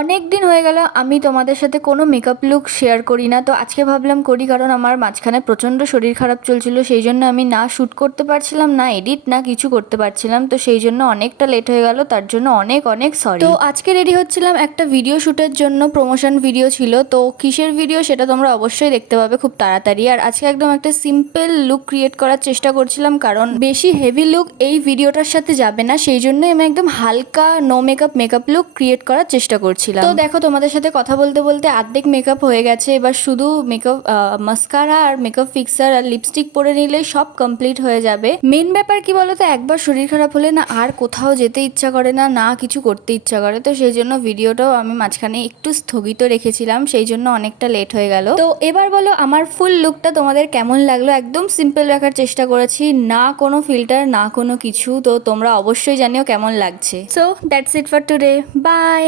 অনেক দিন হয়ে গেল আমি তোমাদের সাথে কোনো মেকআপ লুক শেয়ার করি না, তো আজকে ভাবলাম করি, কারণ আমার মাঝখানে প্রচণ্ড শরীর খারাপ চলছিল। সেই জন্য আমি না শ্যুট করতে পারছিলাম, না এডিট, না কিছু করতে পারছিলাম। তো সেই জন্য অনেকটা লেট হয়ে গেল, তার জন্য অনেক অনেক সরি। তো আজকে রেডি হচ্ছিলাম একটা ভিডিও শ্যুটের জন্য, প্রমোশন ভিডিও ছিল। তো কিসের ভিডিও সেটা তোমরা অবশ্যই দেখতে পাবে খুব তাড়াতাড়ি। আর আজকে একদম একটা সিম্পল লুক ক্রিয়েট করার চেষ্টা করছিলাম, কারণ বেশি হেভি লুক এই ভিডিওটার সাথে যাবে না। সেই জন্যই আমি একদম হালকা নো মেকআপ লুক ক্রিয়েট করার চেষ্টা করছিলাম। তো দেখো, তোমাদের সাথে কথা বলতে বলতে অর্ধেক মেকআপ হয়ে গেছে। এবার শুধু মেকআপ, মাস্কারা আর মেকআপ ফিক্সার আর লিপস্টিক পরে নিলেই সব কমপ্লিট হয়ে যাবে। মেন ব্যাপার কি বলতো, একবার শরীর খারাপ হলে না আর কোথাও যেতে ইচ্ছা করে না, না কিছু করতে ইচ্ছা করে। তো সেই জন্য ভিডিওটাও আমি মাঝখানে একটু স্থগিত রেখেছিলাম, সেই জন্য অনেকটা লেট হয়ে গেল। তো এবার বলো, আমার ফুল লুকটা তোমাদের কেমন লাগলো? একদম সিম্পল রাখার চেষ্টা করেছি, না কোনো ফিল্টার, না কোনো কিছু। তো তোমরা অবশ্যই জানিও কেমন লাগছে। So that's it for today, by.